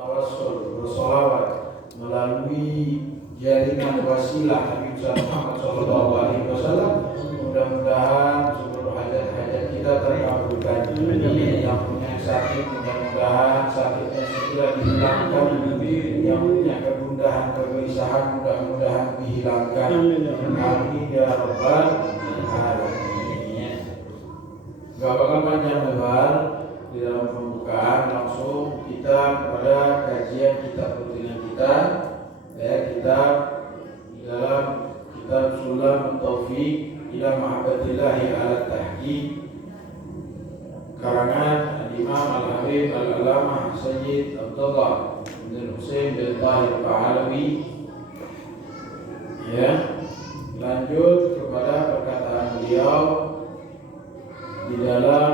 tawassul, bersolawat melalui jaringan wasilah Nabi Muhammad SAW. Mudah-mudahan seluruh hajat-hajat kita terkabulkan. Yang punya sakit mudah-mudahan sakitnya segera dihilangkan. Yang punya kegundahan, kegelisahan mudah-mudahan dihilangkan. Amin ya rabbal alamin. Gak bakal panjang lebar di dalam pembukaan, langsung kita kepada kajian kitab rutinan kita. Kita di dalam kitab Sulam Taufiq ila Mahabbatillahi ala Tahqiq, karangan Imam Al-Habib Al-Alamah Sayyid Abdullah bin Husain bin Tahir Al-Alawi. Lanjut kepada perkataan beliau di dalam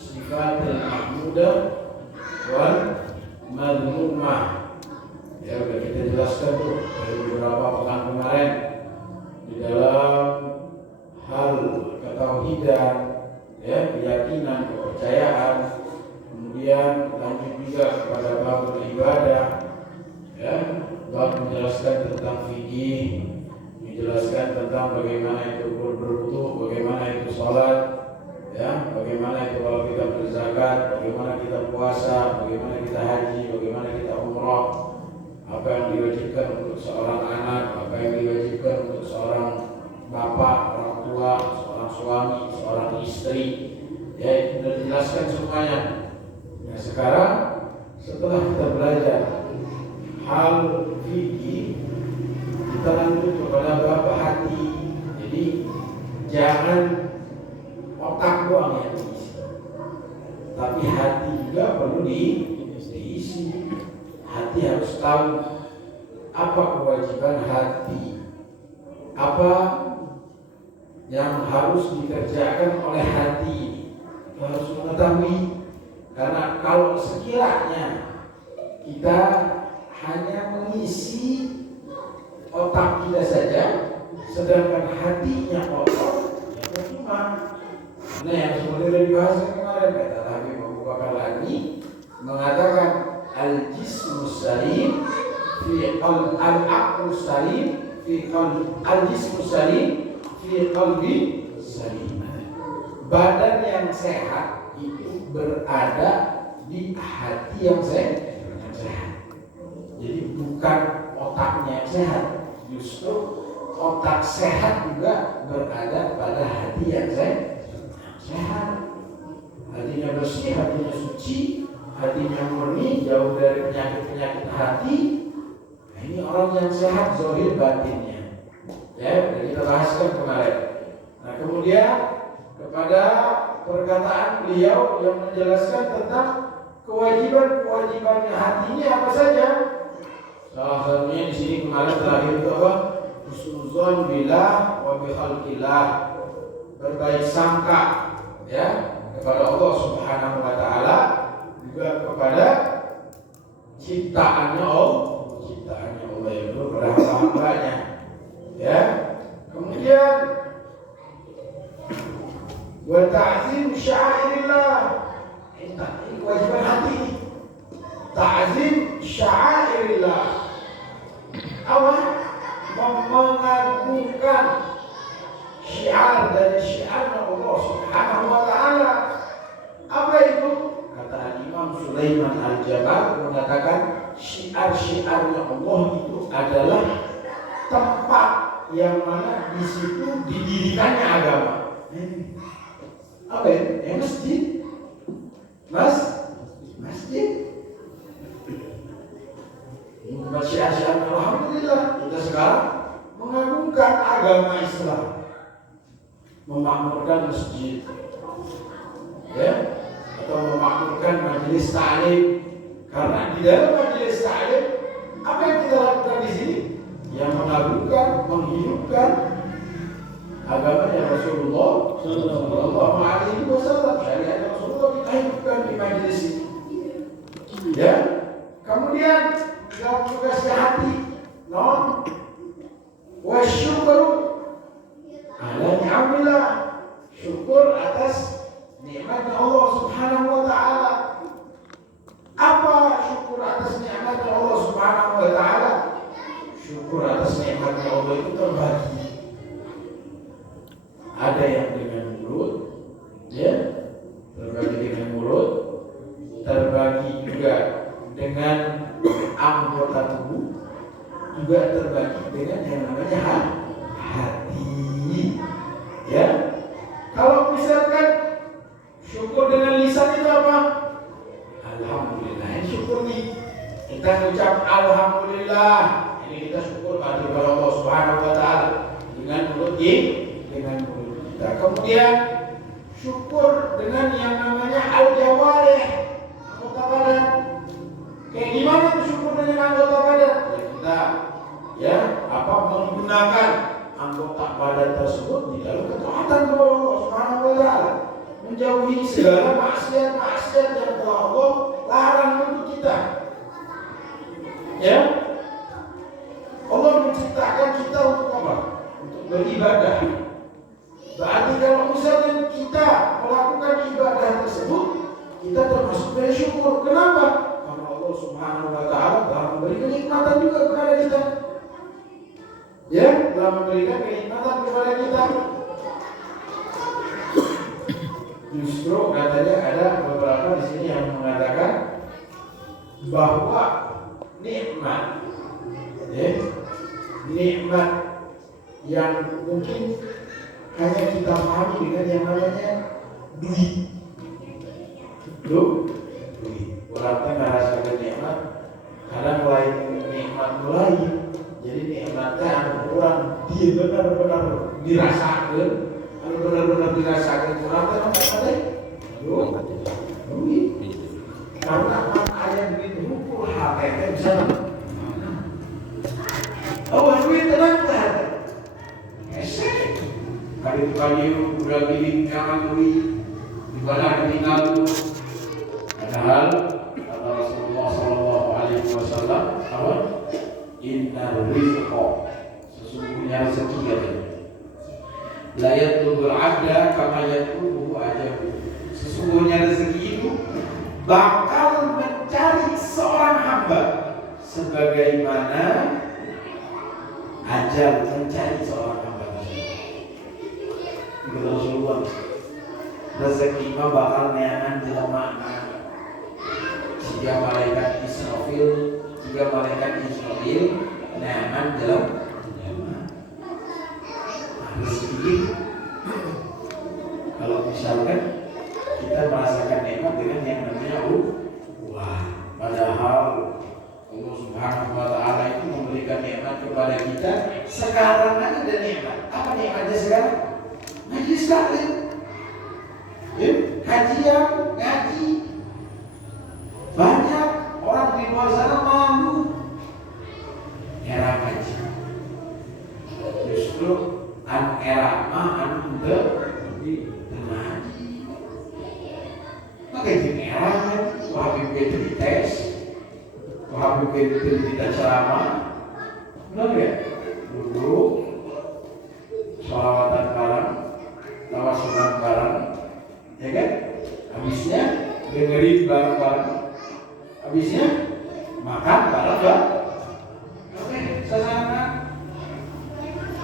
Sifatul Mahmudah wal Madmumah. Sudah kita jelaskan tuh dari beberapa pekan kemarin di dalam hal ketauhidan, keyakinan, kepercayaan. Kemudian lanjut juga kepada bab beribadah, bab menjelaskan tentang fikih, menjelaskan tentang bagaimana itu berwudu, bagaimana itu sholat, bagaimana itu kalau kita berzakat, bagaimana kita puasa, bagaimana kita haji, bagaimana kita umrah, apa yang diwajibkan untuk seorang anak, apa yang diwajibkan untuk seorang bapak, orang tua, seorang suami, seorang istri. Itu sudah dijelaskan semuanya. Nah, sekarang setelah kita belajar hal fikih, kita lanjut kepada bab hati. Jadi jangan otak doang yang diisi, tapi hati juga perlu diisi. Hati harus tahu apa kewajiban hati, apa yang harus dikerjakan oleh hati. Harus mengetahui, karena kalau sekiranya kita hanya mengisi otak kita saja, sedangkan hatinya kotor, ya percuma. Nah, yang seperti dibahas kemarin, kata Habib Abu Bakar lagi mengatakan al-jismu salim fi qalbi, al-aqlu salim fi qalbi, al-jismu salim fi qalbi salim. Badan yang sehat itu berada di hati yang sehat. Jadi bukan otaknya yang sehat, justru otak sehat juga berada pada hati yang sehat. Hatinya bersih, hatinya suci, hatinya murni, jauh dari penyakit-penyakit hati. Nah, ini orang yang sehat zahir batinnya. Sudah kita bahaskan kemarin. Nah, kemudian kepada perkataan beliau yang menjelaskan tentang kewajiban-kewajibannya hatinya apa saja. Salah satunya di sini kemarin terakhir itu apa? Husnuzon billah wa bi khalqillah, berbaik sangka kepada Allah Subhanahu wa taala, juga kepada ciptaannya Allah yang berhamba-hambanya. Kemudian wa ta'zim sya'airillah, ini kewajiban hati. Ta'zim sya'airillah, mengagungkan syiar dari syiarnya Allah Subhanahu wa taala. Apa itu? Kata Imam Sulaiman Al-Jabar mengatakan syiar-syiarnya Allah itu adalah tempat yang mana di situ didirikannya agama. Apa ya? Masjid. Masjid. Syiar-syiar, alhamdulillah kita sekarang mengagungkan agama Islam, memakmurkan masjid, atau memakmurkan majelis ta'lim. Karena di dalam majelis ta'lim, apa yang kita lakukan di sini? Yang mengagungkan, menghidupkan agamanya Rasulullah Sallallahu Alaihi Wasallam. Syariat Rasulullah kita hidupkan di majelis ini. Kemudian dalam tugasnya hati, wasyukru ala ni'amillah, syukur atas nikmat Allah Subhanahu wa taala. Apa syukur atas nikmat nikmatnya Allah Subhanahu wa taala. Syukur atas nikmatnya Allah itu terbagi. Ada yang dengan mulut, ya, terbagi dengan mulut, terbagi juga dengan anggota tubuh, juga terbagi dengan yang namanya hati. Ya, kalau misalkan syukur dengan lisan itu apa? Alhamdulillah, syukur nih. Kita ucap alhamdulillah. Ini kita syukur kepada Allah Subhanahu wa taala dengan mulut dengan mulut kita. Kemudian syukur dengan yang namanya al-jawarih, anggota badan. Kayak gimana tuh syukur dengan anggota badan? Ya kita menggunakan anggota badan tersebut di dalam ketaatan kepada Allah Subhanahu wa taala. Menjauhi segala maksiat yang Allah larang untuk kita. Ya, Allah menciptakan kita untuk apa? Untuk beribadah. Berarti kalau misalnya kita melakukan ibadah tersebut, kita termasuk bersyukur. Kenapa? Karena Allah Subhanahu wa taala telah memberi kenikmatan juga kepada kita. Ya, telah memberikan kenikmatan kepada kita. Justru katanya ada beberapa di sini yang mengatakan bahwa nikmat, nikmat yang mungkin hanya kita pahami dengan yang namanya duit. Duit. Orang tengah rasakan nikmat, kadang lain nikmat mulai. Jadi nikmatnya orang dia benar-benar dirasakan. Kalau benar-benar dirasakan orang tengah ada duit. Karena ayat duit ukur HPT bisa. Oh, duit tenang tak? Esek. Kali udah giling jangan duit. Ibadah tinggal tu. Padahal kata Rasulullah Sallallahu Alaihi Wasallam, apa? Inna rizqa, sesungguhnya rezeki katanya. La yatlubul abda kama yatlubuhu ajabu. Sesungguhnya rezeki itu bakal mencari seorang hamba sebagaimana ajal mencari seorang hamba. Kata Rasulullah, rezeki mah bakal neangan jelema. Jika malaikat Israfil, neangan jelema. Rezeki kalau misalkan kita merasakan nikmat dengan yang namanya uang, padahal Allah Subhanahu wa taala itu memberikan nikmat kepada kita sekarang aja ada nikmat. Apa nikmatnya sekarang? Ngaji sekali. Ya, kajian, ngaji. Banyak orang di luar sana malu era kaji. Justru era mah ngaji. Maka di era Habib itu tes, Habib itu kita ceramah, benar ya? Duduk, sholawatan bareng, tawasulan bareng, ya kan? Habisnya dengerin bareng-bareng, habisnya makan bareng-bareng. Oke, sesama.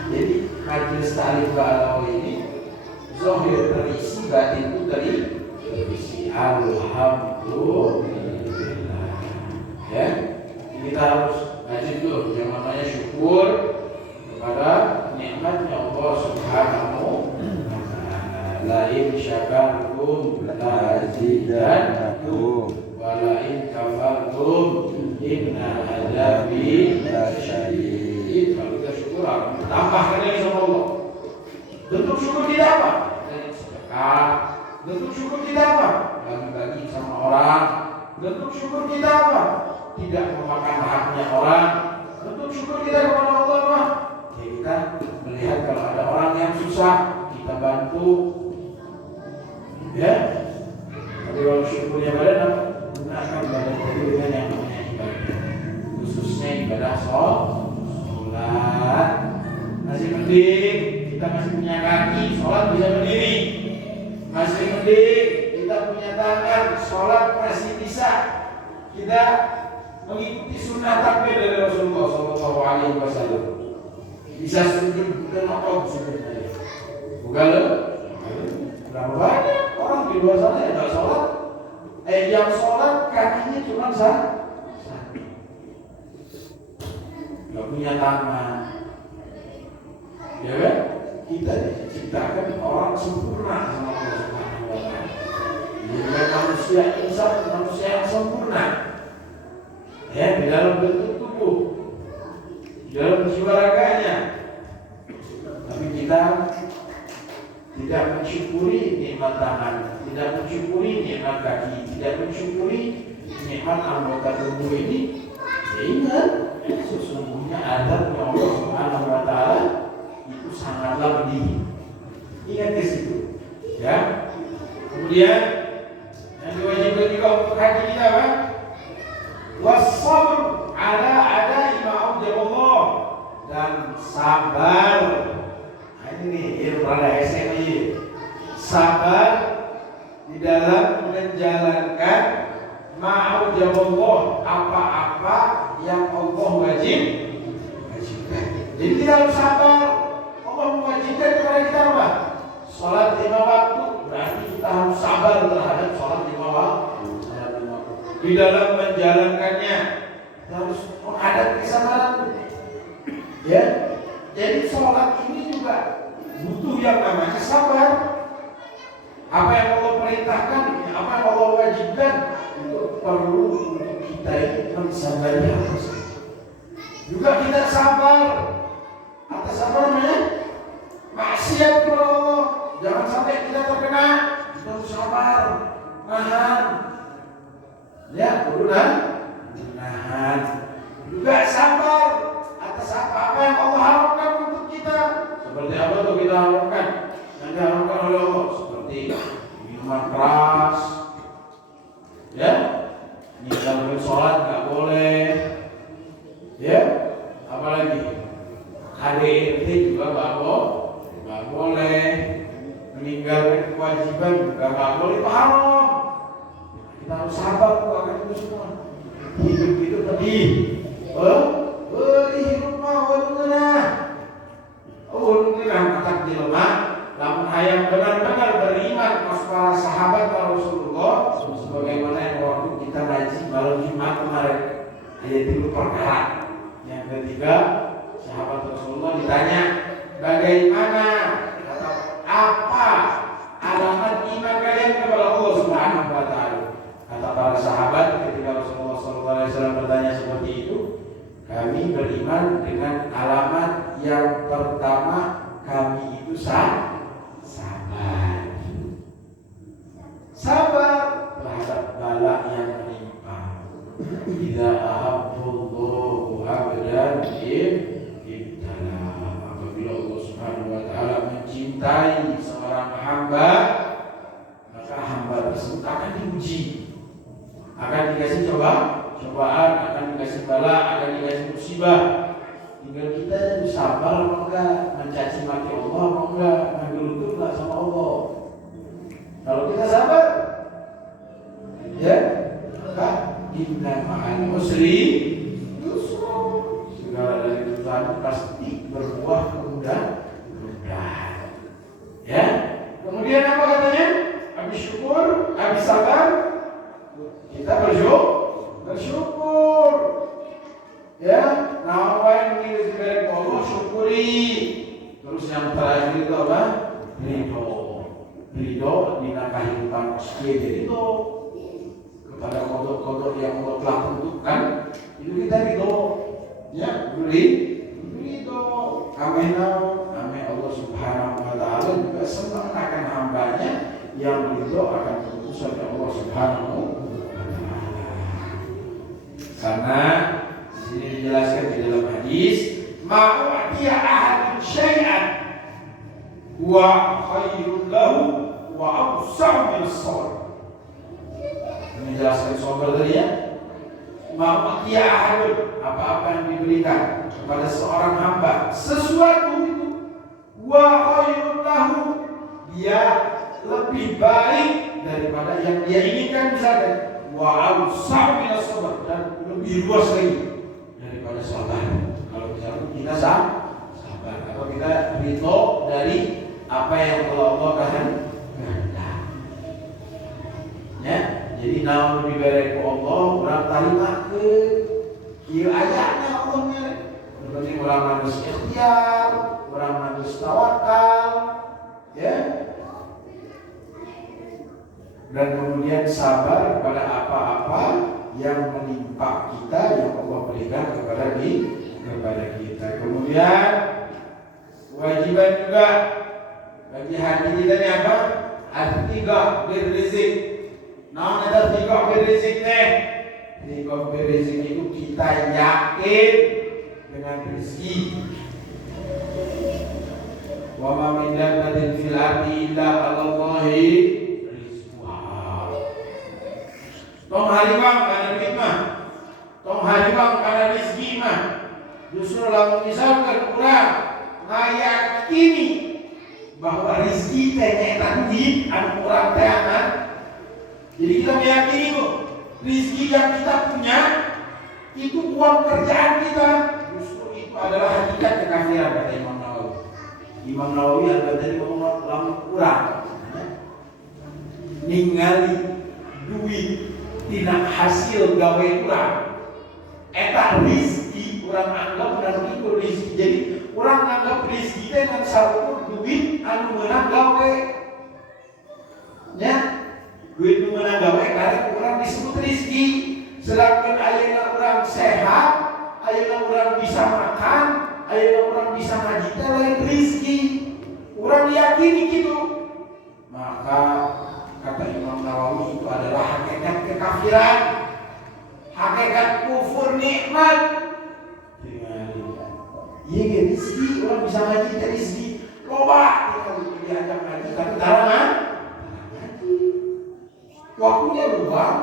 Jadi majelis ta'lim ba'alawi ini zahir terisi, batin itu terisi. Alhamdulillah. Ya, kita harus ngaji dulu yang namanya syukur kepada nikmatnya Allah Subhanahu wa ta'ala. La in syakartum la azidannakum wa la in kafartum inna adzabi lasyadid. Kalau kita syukur, tambahkan lagi sama Allah. Bentuk syukur kita apa? Sedekah. Bentuk syukur kita apa? Bagi-bagi sama orang. Bentuk syukur kita apa? Tidak memakan haknya orang. Bentuk syukur kita kepada Allah apa? Ya, kita melihat kalau ada orang yang susah, kita bantu. Ya. Tapi kalau syukurnya badan apa? Gunakan badan itu dengan yang namanya ibadah. Khususnya ibadah sholat. Masih mending kita masih punya kaki, sholat bisa berdiri. Masih mending kita punya tangan, sholat masih bisa kita mengikuti sunnah takbir dari Rasulullah Sallallahu Alaihi Wasallam. Bisa sujud dan apa sujudnya? Bukan? Berapa banyak orang di luar sana yang nggak sholat? Yang sholat kakinya cuma satu, nggak punya tangan. Ya kan? Kita diciptakan orang sempurna sama Allah Subhanahu Wa Taala. Jadi manusia insan, manusia yang sempurna. Ya, di dalam bentuk tubuh, di dalam jiwa raganya. Tapi kita tidak mensyukuri nikmat tangan, tidak mensyukuri nikmat kaki, tidak mensyukuri nikmat anggota tubuh ini. Ya ingat, sesungguhnya azab Allah Subhanahu Wa Taala itu sangatlah pedih. Ingat di situ, ya. Kemudian yang diwajibkan juga untuk haji kita apa? Wasabr ala adai ma'aujaballah, dan sabar. Nah, ini berada SMI. Sabar di dalam menjalankan ma'aujaballah, apa-apa yang Allah wajibkan. Jadi kita harus sabar. Allah mewajibkan kepada kita apa? Sholat 5 waktu, berarti kita harus sabar terhadap sholat 5 waktu. Di dalam menjalankannya kita harus menghadapi kesabaran. Ya, jadi sholat ini juga butuh yang namanya sabar. Apa yang Allah perintahkan, apa yang Allah wajibkan, itu perlu untuk kita ini mensabari harus. Juga kita sabar atas apa namanya? Maksiat kepada Allah. Jangan sampai kita terkena. Kita harus sabar, nahan. Ya, perlu nahan. Juga sabar atas apa yang Allah harapkan untuk kita. Seperti apa tuh kita harapkan? Yang diharapkan oleh Allah, seperti minuman keras, ya, meninggalkan sholat nggak boleh, ya, apalagi KDRT juga nggak boleh, meninggalkan kewajiban juga nggak boleh, itu haram. Kita harus sabar akan itu semua. Hidup itu pedih. Hidup mah walungenah matak jelema lamun hayang benar-benar beriman pas para sahabat Rasulullah, sebagaimana yang waktu kita ngaji malam Jumat kemarin, ayat 3 perkara. Yang ketiga, sahabat Rasulullah ditanya, bagaimana atau apa alamat iman kalian kepada Allah Subhanahu Wa Taala? Kata para sahabat ketika Rasulullah SAW bertanya seperti itu, kami beriman dengan alamat yang pertama, kami itu sabar terhadap bala yang menimpa. Idza ahabbullahu abdan ibtala. Apabila Allah Subhanahu Wa Taala mencintai seorang hamba, maka hamba tersebut akan diuji, akan dikasih cobaan, akan dikasih bala, akan dikasih musibah. Tinggal kita sabar apa enggak, mencaci maki Allah apa enggak, menggelutur enggak sama Allah. Kalau kita sabar, ya, maka inna ma'al usri yusra. Segala dari kesusahan pasti berbuah kemudahan. Ya. Kemudian apa katanya? Habis syukur, habis sabar, kita bersyukur. Ya, nah apa yang mengirim Allah syukuri. Terus yang terakhir itu apa? Ridho dengan kehidupan jadi itu kepada kodok-kodok yang Allah telah tentukan, itu kita ridho. Ya, ridho. Amin Allah Subhanahu Wa Taala juga senang akan hambanya yang ridho akan keputusan Allah Subhanahu Wa Taala. Karena di sini dijelaskan di dalam hadis, ma'u'tiya ahadun syai'an wa khairun lahu wa awsa'u min as-sabr. Menjelaskan sabar tadi ya. Ma'u'tiya ahadun, apa-apa yang diberikan kepada seorang hamba, sesuatu itu wa khairun lahu, dia lebih baik daripada yang dia inginkan, misalkan wa awsa'u min as-sabr, dan lebih lebih luas lagi daripada sabar. Kalau misalnya kita sabar, atau kita ridho dari apa yang telah Allah kehendak. Ya, jadi naon diberi ku Allah, urang tarimakeun. Kieu ayatnya Allahnya. Berarti urang nangis ikhtiar, urang nangis tawakal, ya. Dan kemudian sabar pada apa-apa yang menimpa kita yang Allah berikan kepada kita. Kemudian kewajiban juga bagi hati kita ini apa? At-tiqa birrizq. Nah, ada tiqa birrizq teh. Tiqa birrizq itu kita yakin dengan rezeki. Wa ma min dabbatin fil ardi illa 'ala Allahi rizquha. Tong hariwang kana duit mah. Tong hariwang kana rezeki mah. Justru lamun misalkan urang ngayakini bahwa rezeki teh nyaeta duit anu urang teh aman. Jadi kita meyakini tuh rezeki yang kita punya itu uang kerjaan kita. Justru itu adalah hakikat kekafiran kata Imam Nawawi. Imam Nawawi ada dari ngomong lamun urang ningali duit tina hasil gawe urang eta rezeki urang anggap dan itu rezeki. Jadi urang anggap rezeki teh ngan sarukur duit anu meunang gawe nya. Duit anu meunang gawe karek urang disebut rezeki. Sedangkan ayeuna urang sehat, ayeuna urang bisa makan, ayeuna urang bisa ngaji teh lain rezeki. Urang yakini gitu. Maka kata Imam Nawawi itu adalah hakikat kekafiran, hakikat kufur nikmat. Iya kan rezeki, orang bisa ngaji dari rezeki. Loba kalau diajak ngaji tapi tarangan ngaji. Waktunya luang,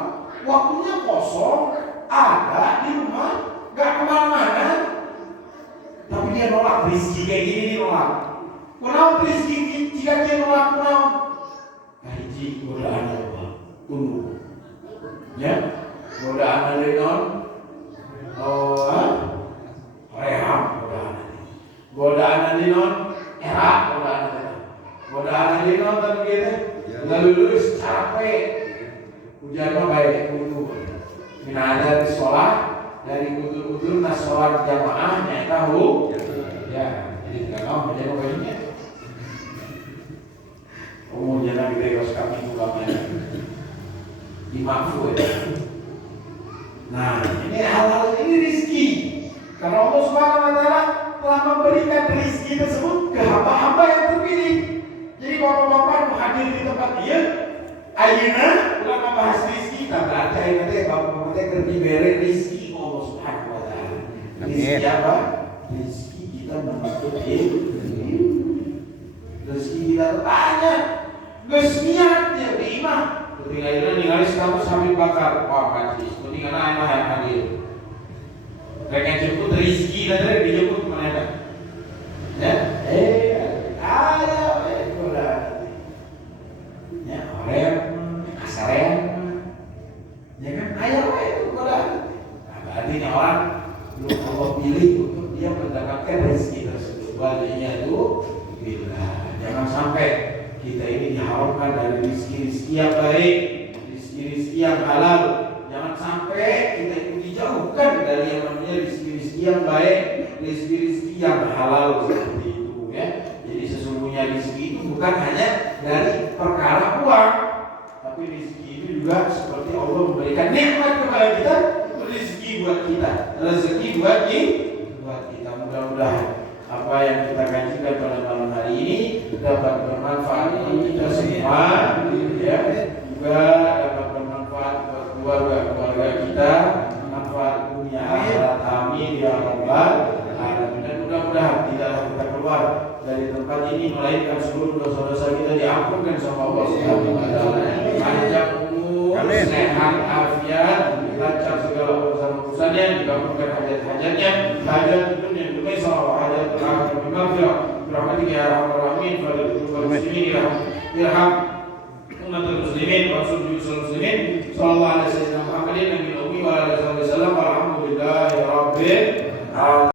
waktunya kosong, ada di rumah, gak kemana-mana. Tapi dia nolak rezeki kayak gini, dia nolak. Kenapa rezeki jika dia nolak kenapa? Ngaji godaan Allah, tunggu. Ya, godaan dari non. Reham godaan dari non. Era godaan dari non tapi gitu. Lalu lulus capek. Ujian mah baik kudu. Mina ada di sekolah dari kudu na sholat jamaah nya tahu. Ya, jadi enggak mau menjadi baiknya. Umumnya kita harus kami bukannya dimakfu ya. Nah, ini hal-hal ini rezeki. Karena Allah Subhanahu wa taala telah memberikan rezeki tersebut ke hamba-hamba yang terpilih. Jadi bapak-bapak yang hadir di tempat ini, ayeuna ulah membahas rezeki, tak berarti ayeuna teh bapak-bapak teh keur dibere rezeki Allah Subhanahu wa taala. Rezeki apa? Rezeki kita menuntut ilmu. Rezeki kita banyak. Geus niatnya di imah. Ketika ayeuna ningali kamu sambil bakar, wah majlis. Ketika anak yang hadir. Rek jemput rezeki dan rek dijemput mana dah? Ya, ayo udah. Ya, orem, kasaren. Ya kan, ayo udah. Nah, berarti orang belum Allah pilih untuk dia mendapatkan rezeki tersebut. Walinya itu bila jangan sampai kita ini diharamkan dari rezeki-rezeki yang baik, rezeki-rezeki yang halal. Jangan sampai kita itu dijauhkan dari yang namanya rezeki-rezeki yang baik, rezeki-rezeki yang halal seperti itu ya. Jadi sesungguhnya rezeki itu bukan hanya dari perkara uang, tapi rezeki itu juga seperti Allah memberikan nikmat kepada kita, itu rezeki buat kita, rezeki buat kita. Mudah-mudahan apa yang kita kajikan pada malam hari ini dapat bermanfaat bagi kita semua ya, juga dapat bermanfaat buat keluarga kita, manfaat dunia akhirat. Amin ya rabbal alamin. Dan mudah-mudahan tidaklah kita keluar dari tempat ini melainkan seluruh dosa-dosa kita diampunkan sama Allah Subhanahu wa taala. Panjang umur, sehat, afiat, lancar segala urusan-urusannya, dikabulkan hajat-hajatnya, hajat dunia dunia sama hajat akhirat bimafirah rahmatika ya arhamar rahimin. Fadil muslimin irham umatul muslimin wa sallallahu muslimin sallallahu alaihi wasallam Muhammadin nabiyil ummi wa alihi wasallam. Amin.